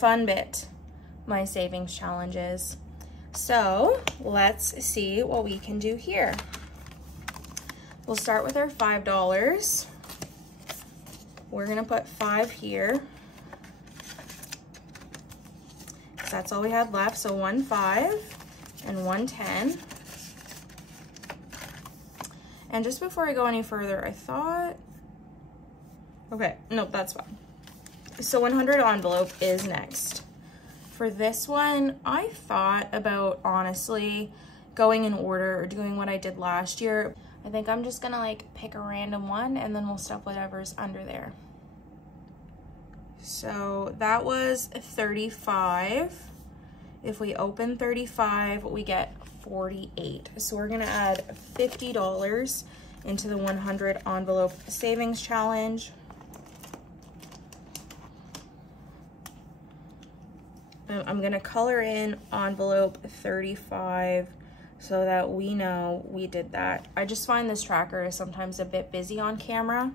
fun bit, my savings challenges. So let's see what we can do here. We'll start with our $5. We're gonna put 5 here. That's all we had left, so 1 5 and 1 10. And just before I go any further, I thought, okay, nope, that's fine. So 100 envelope is next. For this one, I thought about honestly going in order or doing what I did last year. I think I'm just gonna like pick a random one and then we'll stuff whatever's under there. So that was 35. If we open 35, we get 48. So we're gonna add $50 into the 100 envelope savings challenge. I'm gonna color in envelope 35 so that we know we did that. I just find this tracker is sometimes a bit busy on camera,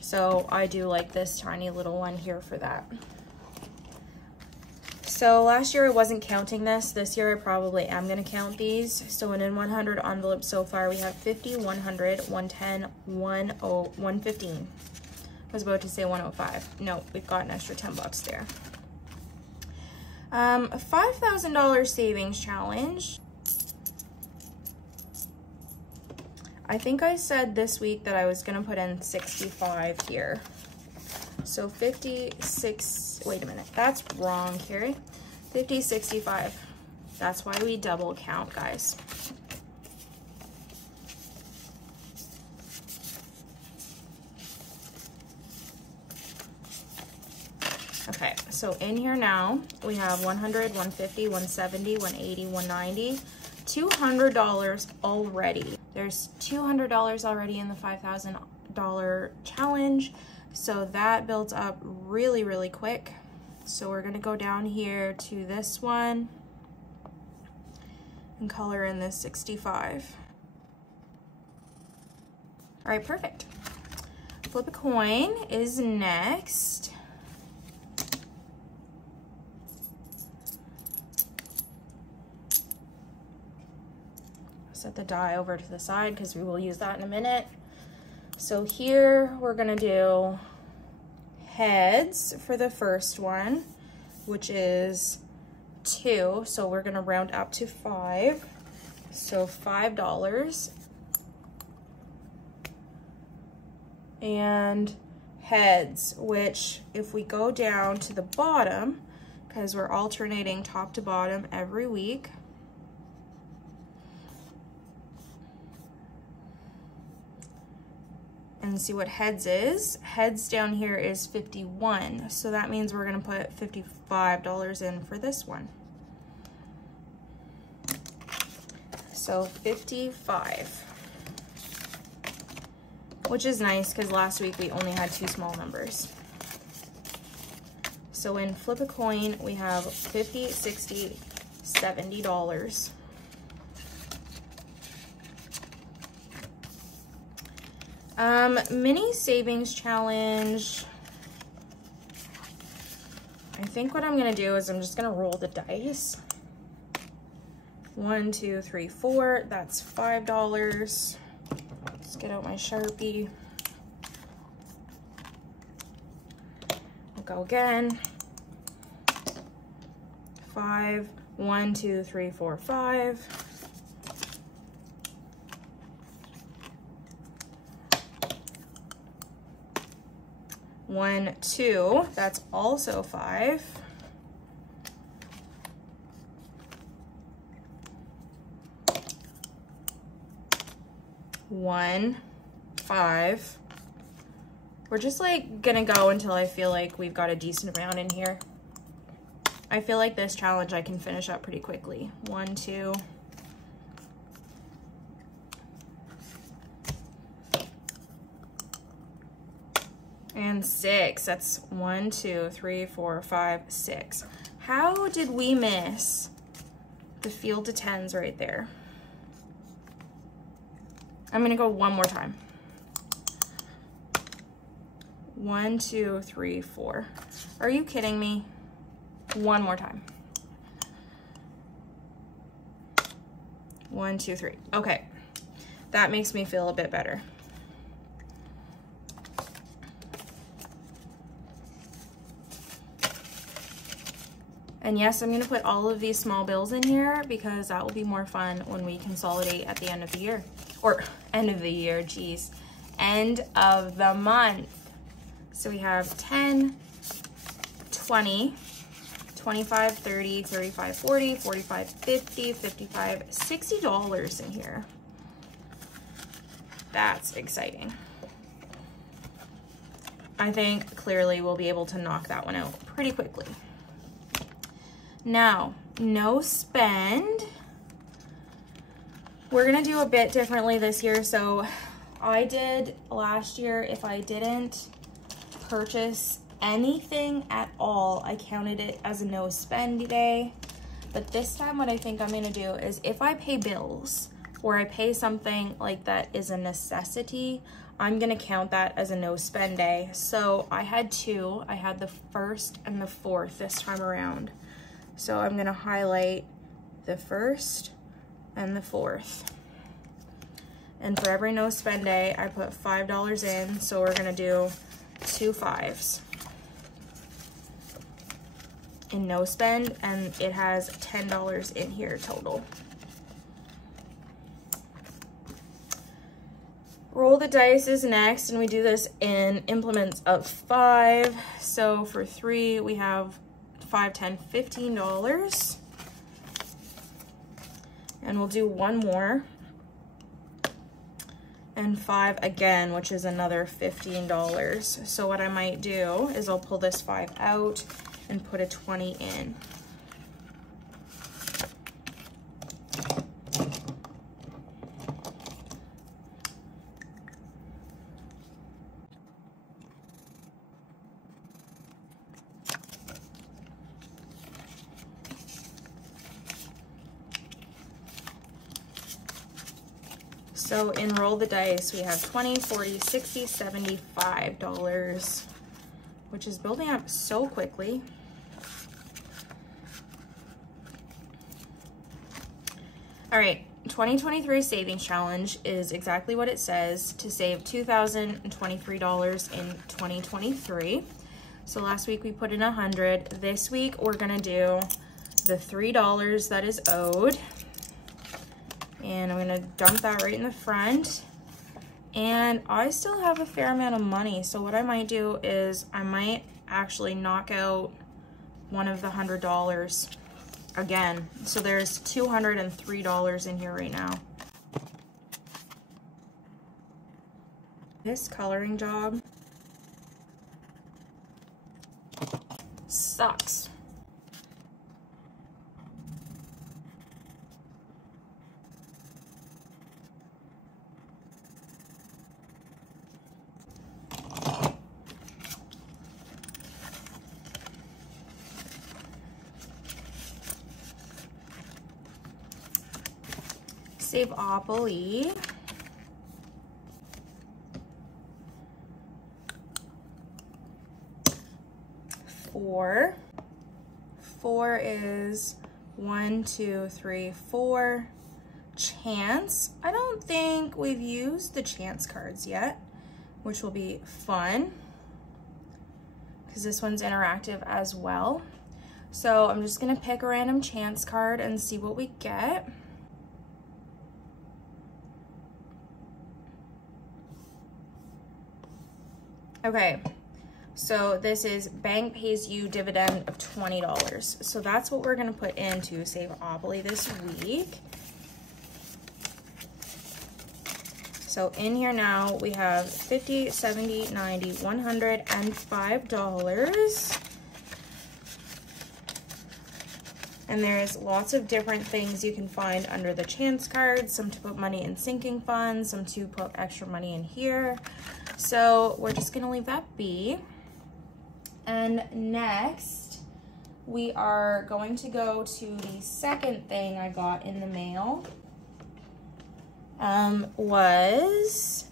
so I do like this tiny little one here for that. So last year I wasn't counting this. This year I probably am gonna count these. So in 100 envelopes so far, we have 50, 100, 110, 115. I was about to say 105. No, we've got an extra 10 bucks there. A $5,000 savings challenge. I think I said this week that I was gonna put in 65 here. So 56, wait a minute, that's wrong, Carrie. 50, 65. That's why we double count, guys. Okay, so in here now, we have 100, 150, 170, 180, 190, $200 already. There's $200 already in the $5,000 challenge. So that builds up really, really quick. So we're gonna go down here to this one and color in this 65. All right, perfect. Flip a coin is next. Set the die over to the side because we will use that in a minute. So here we're gonna do heads for the first one, which is 2. So we're gonna round up to 5. So $5. And heads, which if we go down to the bottom, because we're alternating top to bottom every week, and see what heads is. Heads down here is 51. So that means we're gonna put $55 in for this one. So 55, which is nice because last week we only had 2 small numbers. So in flip a coin, we have $50, $60, $70. Mini savings challenge. I think what I'm gonna do is I'm just gonna roll the dice. 1, 2, 3, 4, that's $5. Let's get out my Sharpie. I'll go again. 5, 1, 2, 3, 4, 5. 1, 2, that's also 5. 1, 5. We're just like gonna go until I feel like we've got a decent amount in here. I feel like this challenge I can finish up pretty quickly. 1, 2. And 6. That's 1, 2, 3, 4, 5, 6. How did we miss the field to 10s right there? I'm gonna go one more time. 1, 2, 3, 4. Are you kidding me? One more time. 1, 2, 3. Okay, that makes me feel a bit better. And yes, I'm gonna put all of these small bills in here because that will be more fun when we consolidate at the end of the year. Or end of the year, geez. End of the month. So we have 10, 20, 25, 30, 35, 40, 45, 50, 55, $60 in here. That's exciting. I think clearly we'll be able to knock that one out pretty quickly. Now, no spend. We're gonna do a bit differently this year. So I did last year, if I didn't purchase anything at all, I counted it as a no spend day. But this time what I think I'm gonna do is if I pay bills or I pay something like that is a necessity, I'm gonna count that as a no spend day. So I had two, I had the 1st and the 4th this time around. So I'm gonna highlight the 1st and the 4th. And for every no spend day, I put $5 in. So we're gonna do 2 5s in no spend, and it has $10 in here total. Roll the dice is next, and we do this in implements of 5. So for 3, we have $5, $10, $15. And we'll do one more. And 5 again, which is another $15. So what I might do is I'll pull this 5 out and put a 20 in. So in roll the dice, we have 20, 40, 60, $75, which is building up so quickly. All right, 2023 savings challenge is exactly what it says, to save $2,023 in 2023. So last week we put in 100. This week we're gonna do the $3 that is owed. And I'm gonna dump that right in the front. And I still have a fair amount of money. So what I might do is I might actually knock out one of the $100 again. So there's $203 in here right now. This coloring job sucks. Save-opoly. Four is 1, 2, 3, 4. Chance. I don't think we've used the chance cards yet, which will be fun because this one's interactive as well. So I'm just gonna pick a random chance card and see what we get. Okay, so this is bank pays you dividend of $20. So that's what we're gonna put into Save-opoly this week. So in here now we have 50, 70, 90, $105. And there's lots of different things you can find under the chance cards, some to put money in sinking funds, some to put extra money in here. So we're just gonna leave that be. And next, we are going to go to the second thing I got in the mail. Was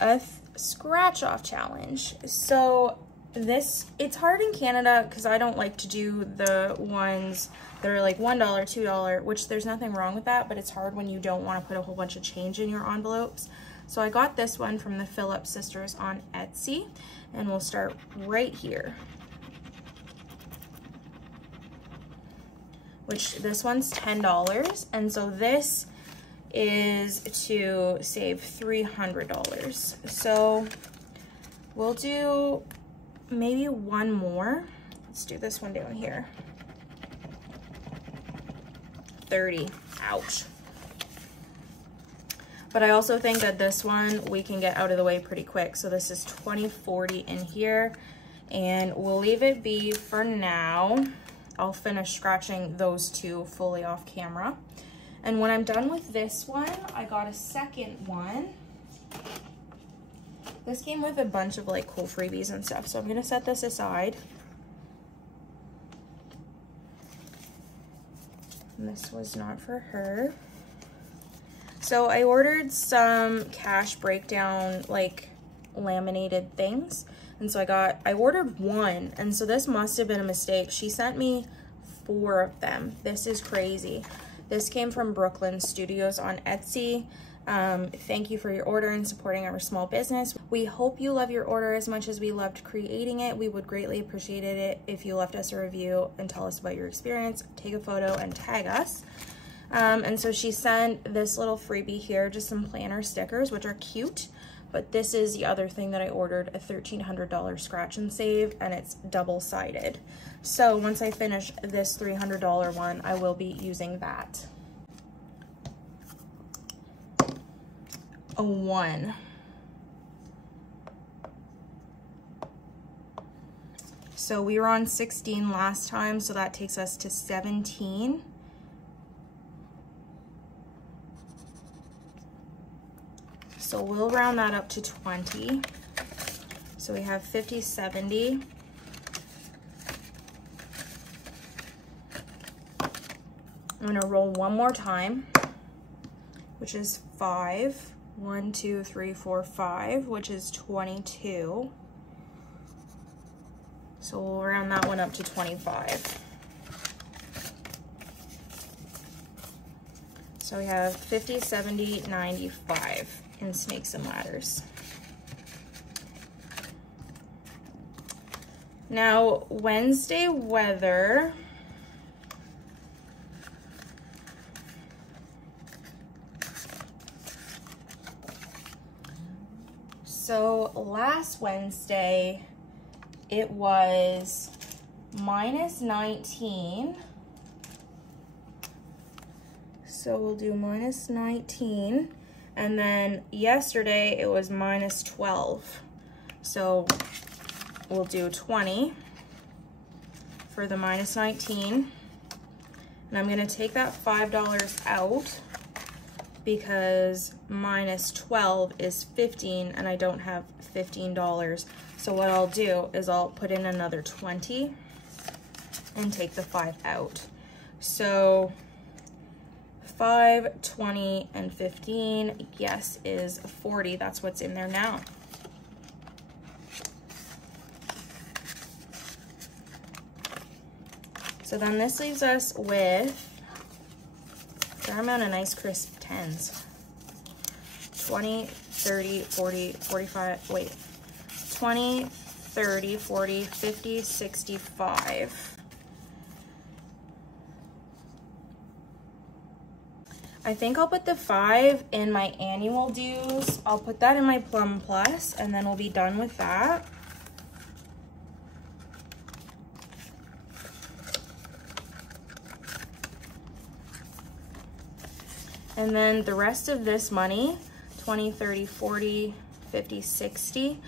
a scratch off challenge. So this, it's hard in Canada because I don't like to do the ones that are like $1, $2, which there's nothing wrong with that, but it's hard when you don't want to put a whole bunch of change in your envelopes. So I got this one from the Phillips sisters on Etsy, and we'll start right here. Which this one's $10, and so this is to save $300. So we'll do maybe one more. Let's do this one down here. 30, ouch. But I also think that this one we can get out of the way pretty quick. So this is 20, 40 in here, and we'll leave it be for now. I'll finish scratching those two fully off camera. And when I'm done with this one, I got a second one. This came with a bunch of like cool freebies and stuff, so I'm gonna set this aside. And this was not for her. So I ordered some cash breakdown, like laminated things. And so I ordered one, and so this must have been a mistake. She sent me 4 of them. This is crazy. This came from Brooklyn Studios on Etsy. Thank you for your order and supporting our small business. We hope you love your order as much as we loved creating it. We would greatly appreciate it if you left us a review and tell us about your experience, take a photo and tag us. And so she sent this little freebie here, just some planner stickers, which are cute. But this is the other thing that I ordered, a $1,300 scratch and save, and it's double-sided. So once I finish this $300 one, I will be using that. A 1. So we were on 16 last time, so that takes us to 17. So we'll round that up to 20. So we have 50, 70. I'm gonna roll one more time, which is 5. 1, 2, 3, 4, 5, which is 22. So we'll round that one up to 25. So we have 50, 70, 95 in Snakes and Ladders. Now, Wednesday weather. So last Wednesday, it was minus 19. So we'll do minus 19. And then yesterday, it was minus 12. So we'll do 20 for the minus 19. And I'm gonna take that $5 out because minus 12 is 15 and I don't have $15. So what I'll do is I'll put in another 20 and take the 5 out. So 5, 20, and 15, yes, is 40. That's what's in there now. So then this leaves us with a fair amount of nice crisp 10s. 20, 30, 40, 45, wait. 20, 30, 40, 50, 65. I think I'll put the 5 in my annual dues. I'll put that in my Plum Plus, and then we'll be done with that. And then the rest of this money, 20, 30, 40, 50, 60.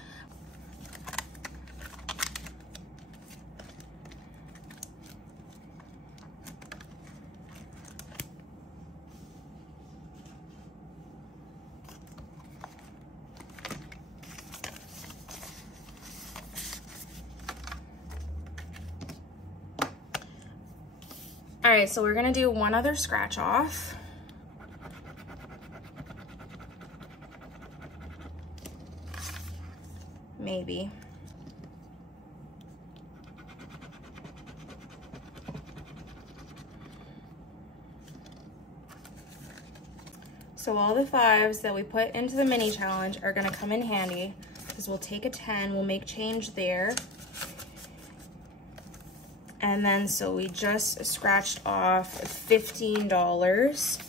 All right, so we're gonna do one other scratch off. Maybe. So all the 5s that we put into the mini challenge are gonna come in handy because we'll take a 10, we'll make change there. And then, so we just scratched off $15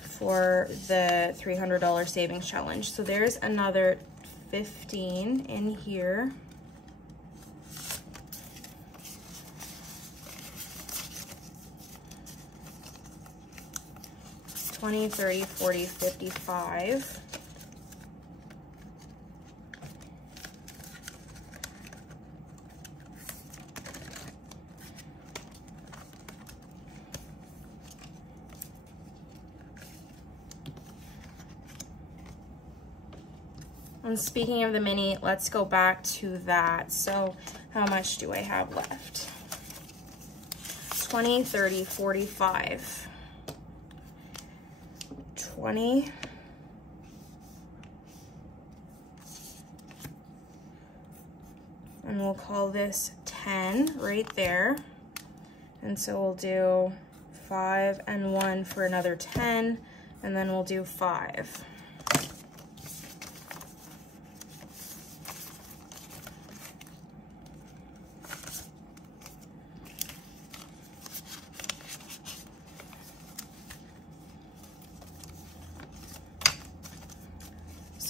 for the $300 savings challenge. So there's another 15 in here. $20, $30, $40, $55. And speaking of the mini, let's go back to that. So how much do I have left? 20, 30, 45. 20. And we'll call this 10 right there. And so we'll do 5 and 1 for another 10, and then we'll do 5.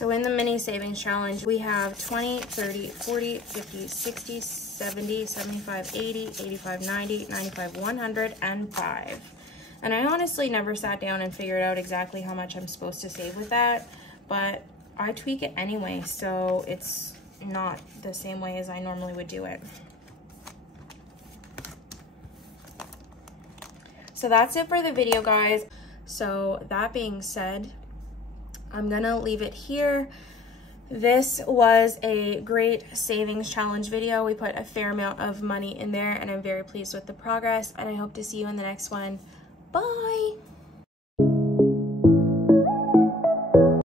So in the mini savings challenge, we have 20, 30, 40, 50, 60, 70, 75, 80, 85, 90, 95, 100, and 5. And I honestly never sat down and figured out exactly how much I'm supposed to save with that, but I tweak it anyway, so it's not the same way as I normally would do it. So that's it for the video, guys. So that being said, I'm gonna leave it here. This was a great savings challenge video. We put a fair amount of money in there and I'm very pleased with the progress, and I hope to see you in the next one. Bye.